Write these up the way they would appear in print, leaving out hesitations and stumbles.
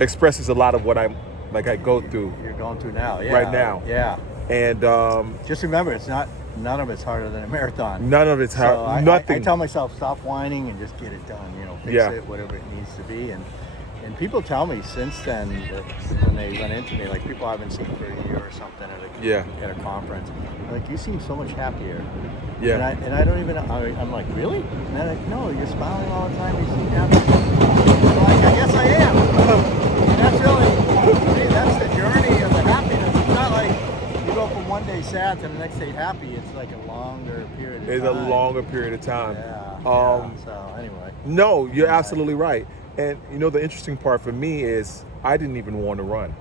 expresses a lot of what I go through You're going through now. Yeah. right now. Yeah. And Just remember, none of it's harder than a marathon. none of it's hard. So Nothing. I tell myself, stop whining and just get it done. Fix it, whatever it needs to be. And people tell me since then that when they run into me, like people I haven't seen for a year or something at a conference, like, you seem so much happier. Yeah. And I don't even know. I'm like, really? And they're like, no, you're smiling all the time. You seem happy. So I guess I am. And that's really, to me, that's the journey of the happiness. It's not like you go from one day sad to the next day happy. It's like a longer period of time. It's a longer period of time. Yeah. So anyway. No, you're absolutely right. And the interesting part for me is I didn't even want to run.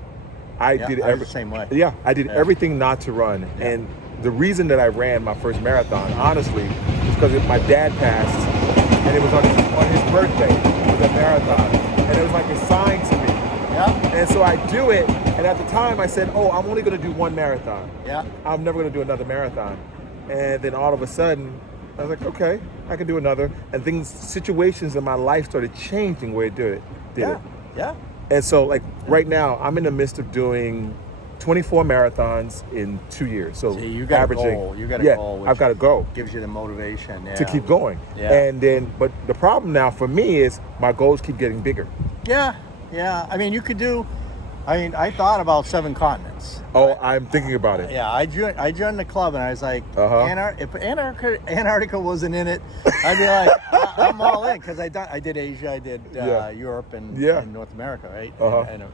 I was the same way. Yeah, I did everything not to run. Yeah. And the reason that I ran my first marathon, honestly, is because my dad passed, and it was on his birthday. It was a marathon, and it was like a sign to me. Yeah. And so I do it, and at the time I said, "Oh, I'm only going to do one marathon. Yeah. I'm never going to do another marathon." And then all of a sudden, I was like, "Okay, I can do another." And situations in my life started changing where it did it. Yeah. And so, like, right now, I'm in the midst of doing 24 marathons in 2 years. So you got averaging, a goal. You got a goal. I've got a goal. Gives you the motivation To keep going. Yeah. And then, but the problem now for me is my goals keep getting bigger. Yeah. I mean, you could do. I thought about 7 continents. Oh, I'm thinking about it. Yeah, I joined the club, and I was like, if Antarctica wasn't in it, I'd be like, I'm all in, because I did Asia, I did Europe, and North America, right?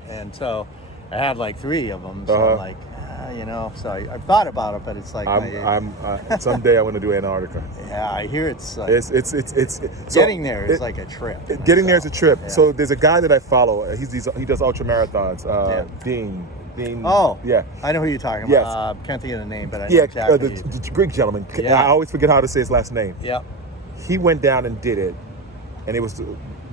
And so I had like 3 of them. So I'm like, so I've thought about it, but it's like someday I want to do Antarctica. Yeah, I hear it's like it's getting there is like a trip. Getting there is a trip. Yeah. So there's a guy that I follow. He does ultra marathons. Dean. Oh, yeah. I know who you're talking about. Can't think of the name, but I know exactly. The Greek gentleman. Yeah. I always forget how to say his last name. Yeah. He went down and did it, and it was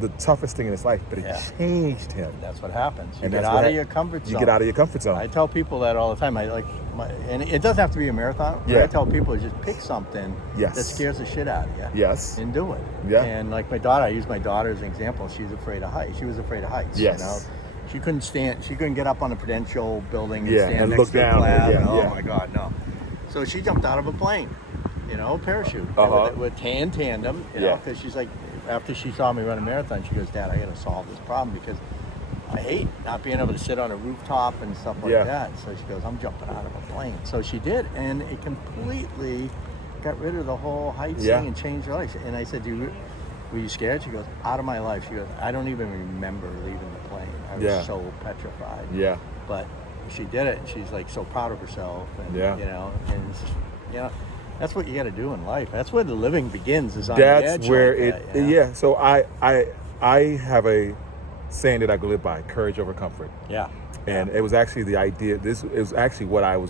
the toughest thing in his life, but it changed him. That's what happens. You And get that's out what of your comfort zone. You get out of your comfort zone. I tell people that all the time. And it doesn't have to be a marathon. Yeah. I tell people, just pick something that scares the shit out of you. Yes. And do it. Yeah. And like my daughter, I use my daughter as an example. She's afraid of heights. She was afraid of heights. Yes. She couldn't stand. She couldn't get up on the Prudential building and stand and next look to down. the lab. Oh my God, no. So she jumped out of a plane. Parachute with tandem. Because she's like, after she saw me run a marathon, she goes, "Dad, I got to solve this problem because I hate not being able to sit on a rooftop and stuff like that." So she goes, "I'm jumping out of a plane." So she did, and it completely got rid of the whole heights thing and changed her life. And I said, were you scared? She goes, "Out of my life." She goes, "I don't even remember leaving the plane. I was so petrified." Yeah. But she did it, and she's like so proud of herself. And, and it's just, that's what you got to do in life. That's where the living begins. Is on the edge. That's where like that, So I have a saying that I go live by: courage over comfort. Yeah. And it was actually the idea. This is actually what I'm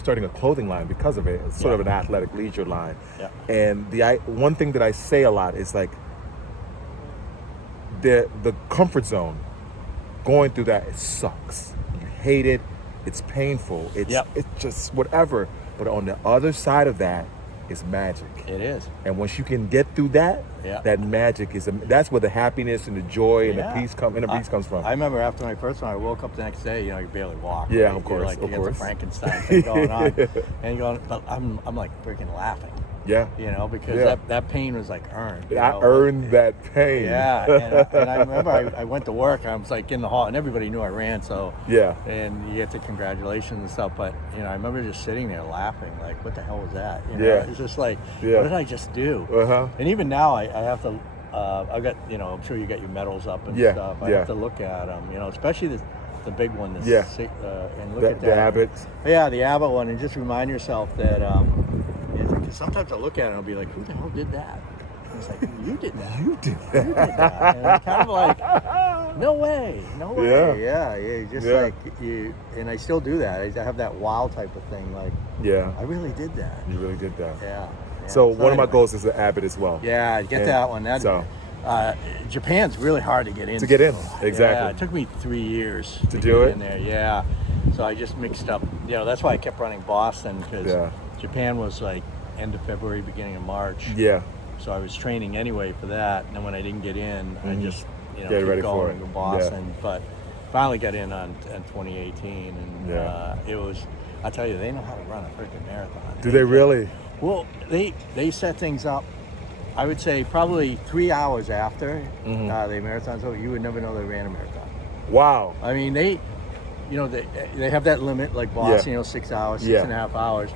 starting a clothing line because of it. It's sort of an athletic leisure line. Yeah. And one thing that I say a lot is like the comfort zone. Going through that, it sucks. You hate it. It's painful. It's just whatever. But on the other side of that is magic. It is. And once you can get through that, that magic that's where the happiness and the joy and the peace comes from. I remember after my first one, I woke up the next day. You barely walk. Yeah, right? of course. You got the Frankenstein thing going on, and you're going. But I'm like freaking laughing. Yeah. Because that pain was like earned. I earned that pain. Yeah, and I remember I went to work. I was like in the hall, and everybody knew I ran. So and you get the congratulations and stuff. But I remember just sitting there laughing, like, what the hell was that? It's just like, what did I just do? And even now, I have to. I've got I'm sure you got your medals up and stuff. I have to look at them. Especially the big one. And look at that. The Abbott. Yeah, the Abbott one, and just remind yourself that. Because sometimes I look at it and I'll be like, who the hell did that? And it's like, you did that. You did that. And it's kind of like, no way. Yeah. Just like you, and I still do that. I have that wow type of thing. Like, I really did that. You really did that. Yeah. So one of my goals is the Abbott as well. Yeah, get that one. Japan's really hard to get in. Exactly. Yeah, it took me 3 years to do it. In there. Yeah. So I just mixed up. That's why I kept running Boston, because Japan was like end of February, beginning of March. Yeah. So I was training anyway for that, and then when I didn't get in, I just Get ready keep for going it. to Boston. But finally got in on 2018, and it was. I tell you, they know how to run a freaking marathon. Do they really? Well, they set things up. I would say probably 3 hours after the marathon's over, you would never know they ran a marathon. Wow. I mean, they have that limit like Boston, 6 hours, 6.5 hours.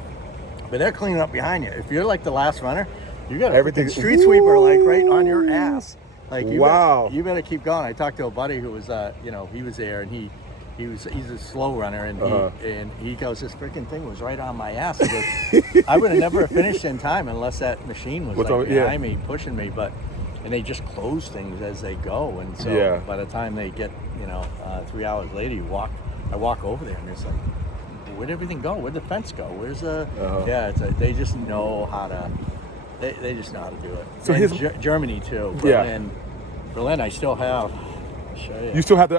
But they're cleaning up behind you. If you're like the last runner, you got everything street sweeper like right on your ass. Like you better keep going. I talked to a buddy who was he was there, and he's a slow runner, and he goes, this freaking thing was right on my ass. He goes, I would have never finished in time unless that machine was behind me, pushing me. And they just close things as they go, and so by the time they get 3 hours later, I walk over there, and it's like, where'd everything go? Where'd the fence go? Where's the they just know how to they just know how to do it. So Germany too. Berlin I still have. I'll show you. You still have to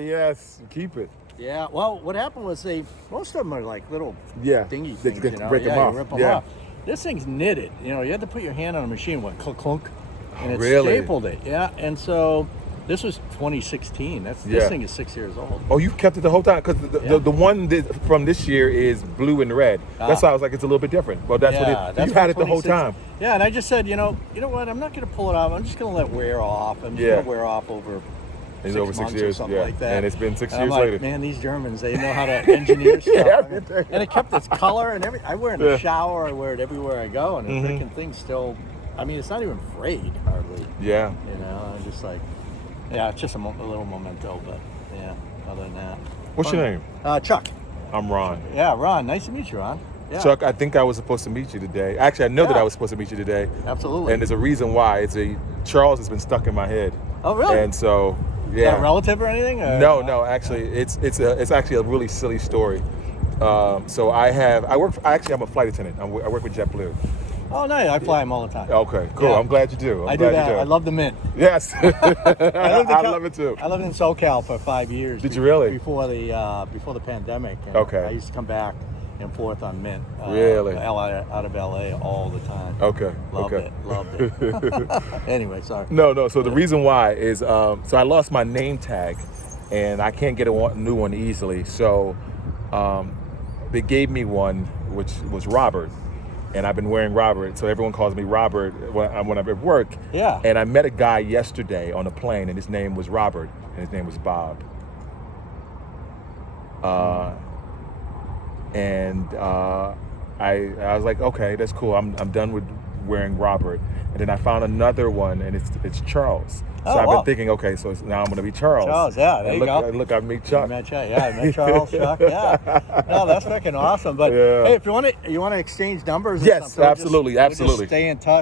yes, keep it. Yeah, well, what happened was most of them are like little dingy they things, break them off. You rip them off. This thing's knitted. You had to put your hand on a machine, went clunk clunk, and it stapled it. Yeah, and so this was 2016. This thing is 6 years old. Oh, you kept it the whole time? Because the one from this year is blue and red. That's why I was like, it's a little bit different. Well, that's what you had it the whole time. Yeah, and I just said, you know what? I'm not going to pull it off. I'm just going to let it wear off. I'm just going to wear off over. It's over 6 years, or something like that. And it's been 6 and years I'm like, later. Man, these Germans, they know how to engineer stuff. And it kept its color and everything. I wear it in the shower. I wear it everywhere I go, and the freaking thing's still. I mean, it's not even frayed hardly. Yeah. I'm just like, it's just a little memento, but other than that. What's your name? Chuck. I'm Ron. Yeah, Ron. Nice to meet you, Ron. Yeah. Chuck, I think I was supposed to meet you today. Actually, I know that I was supposed to meet you today. Absolutely. And there's a reason why. Charles has been stuck in my head. Oh, really? And so, Is that a relative or anything? Or? No. Actually, it's actually a really silly story. So I'm a flight attendant. I work with JetBlue. Oh, no, I fly them all the time. Okay, cool. Yeah. I'm glad you do. I do that. I love the Mint. Yes. I love it too. I lived in SoCal for 5 years. Did you really? Before the pandemic. And I used to come back and forth on Mint. Really? Out of LA all the time. Okay. Loved it. Anyway, sorry. No. So the reason why is so I lost my name tag, and I can't get a new one easily. So they gave me one, which was Robert. And I've been wearing Robert, so everyone calls me Robert when I'm at work. Yeah. And I met a guy yesterday on a plane, and his name was Robert, and his name was Bob. I was like, okay, that's cool. I'm done with wearing Robert. And then I found another one, and it's Charles. So I've been thinking, okay, so now I'm going to be Charles. Charles, yeah, there you go. Look, I meet Chuck. I met Charles, Chuck, yeah. No, that's freaking awesome. But hey, if you want to exchange numbers, yes, absolutely. We'll just stay in touch.